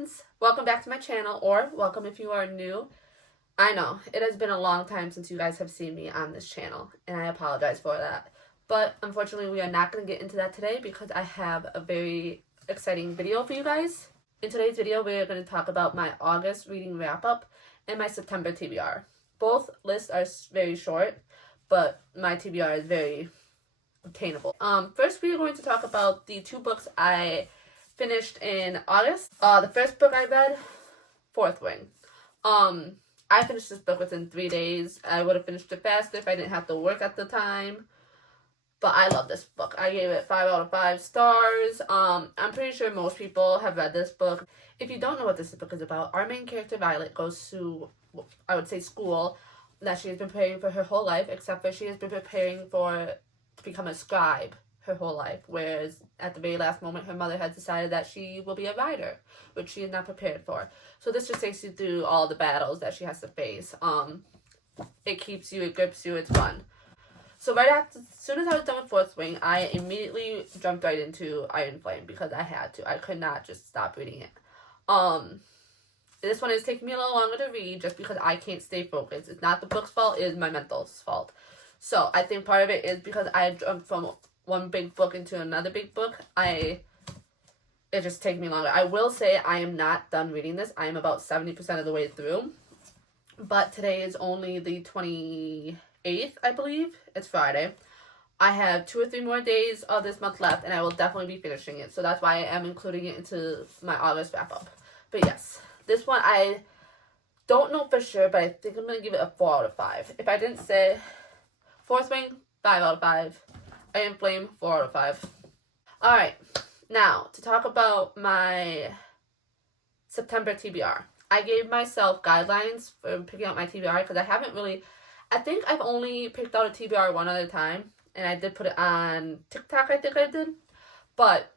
friends! Welcome back to my channel, or welcome if you are new. I know, it has been a long time since you guys have seen me on this channel, and I apologize for that. But unfortunately, we are not going to get into that today because I have a very exciting video for you guys. In today's video, we are going to talk about my August reading wrap-up and my September TBR. Both lists are very short, but my TBR is very obtainable. First, we are going to talk about the two books I finished in August. The first book I read, Fourth Wing. I finished this book within 3 days. I would have finished it faster if I didn't have to work at the time. But I love this book. I gave it 5 out of 5 stars. I'm pretty sure most people have read this book. If you don't know what this book is about, our main character Violet goes to, I would say, school that she has been preparing for her whole life, except for she has been preparing to become a scribe her whole life, whereas at the very last moment her mother has decided that she will be a writer, which she is not prepared for. So this just takes you through all the battles that she has to face. It keeps you, it grips you, it's fun. So as soon as I was done with Fourth Wing, I immediately jumped right into Iron Flame because I had to. I could not just stop reading it. This one is taking me a little longer to read just because I can't stay focused. It's not the book's fault, it is my mental's fault. So I think part of it is because I jumped from one big book into another big book. It just takes me longer. I will say I am not done reading this. I am about 70% of the way through. But today is only the 28th, I believe. It's Friday. I have 2 or 3 more days of this month left, and I will definitely be finishing it. So that's why I am including it into my August wrap-up. But yes, this one I don't know for sure, but I think I'm going to give it a 4 out of 5. If I didn't say Fourth Wing, 5 out of 5. Iron Flame, 4 out of 5. Alright, now to talk about my September TBR. I gave myself guidelines for picking out my TBR because I think I've only picked out a TBR one other time, and I did put it on TikTok, I think I did. But,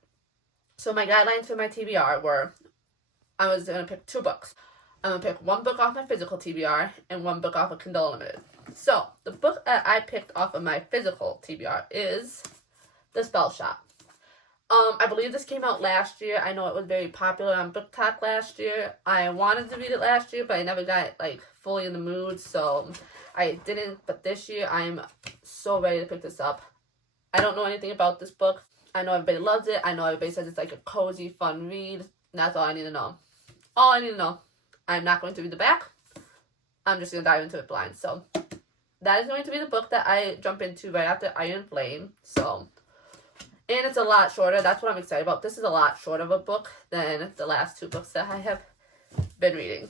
so my guidelines for my TBR were, I was going to pick 2 books. I'm going to pick 1 book off my physical TBR and 1 book off of Kindle Unlimited. So, the book that I picked off of my physical TBR is The Spell Shop. I believe this came out last year. I know it was very popular on BookTok last year. I wanted to read it last year, but I never got, fully in the mood, so I didn't. But this year, I'm so ready to pick this up. I don't know anything about this book. I know everybody loves it. I know everybody says it's like a cozy, fun read. And that's all I need to know. All I need to know. I'm not going to read the back. I'm just going to dive into it blind. So, that is going to be the book that I jump into right after Iron Flame. So, and it's a lot shorter. That's what I'm excited about. This is a lot shorter of a book than the last 2 books that I have been reading.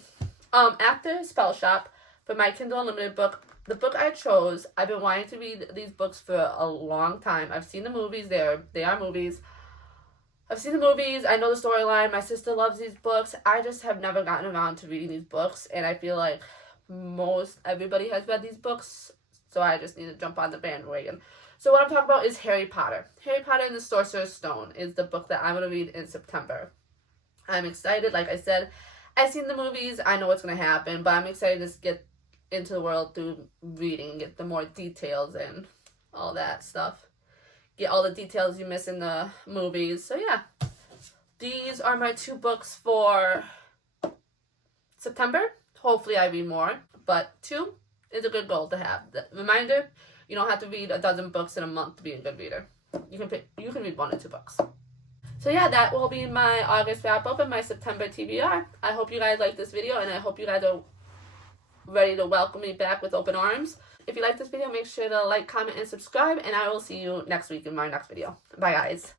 After Spell Shop, for my Kindle Unlimited book, the book I chose, I've been wanting to read these books for a long time. I've seen the movies. They are movies. I've seen the movies. I know the storyline. My sister loves these books. I just have never gotten around to reading these books, and I feel like everybody has read these books, so I just need to jump on the bandwagon. So what I'm talking about is Harry Potter. Harry Potter and the Sorcerer's Stone is the book that I'm going to read in September. I'm excited. Like I said, I've seen the movies. I know what's going to happen, but I'm excited to get into the world through reading and get the more details and all that stuff. Get all the details you miss in the movies. So yeah, these are my 2 books for September. Hopefully I read more, but 2 is a good goal to have. The reminder, you don't have to read a dozen books in a month to be a good reader. You can read 1 or 2 books. So yeah, that will be my August wrap up and my September TBR. I hope you guys like this video, and I hope you guys are ready to welcome me back with open arms. If you like this video, make sure to like, comment, and subscribe, and I will see you next week in my next video. Bye guys.